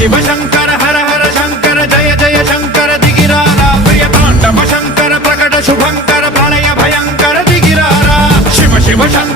शिव शंकर हर हर शंकर जय जय शंकर दिगिरारा प्रिय तांडव शंकर प्रकट शुभंकर प्रलय भयंकर दिगिरारा शिव शिव शंकर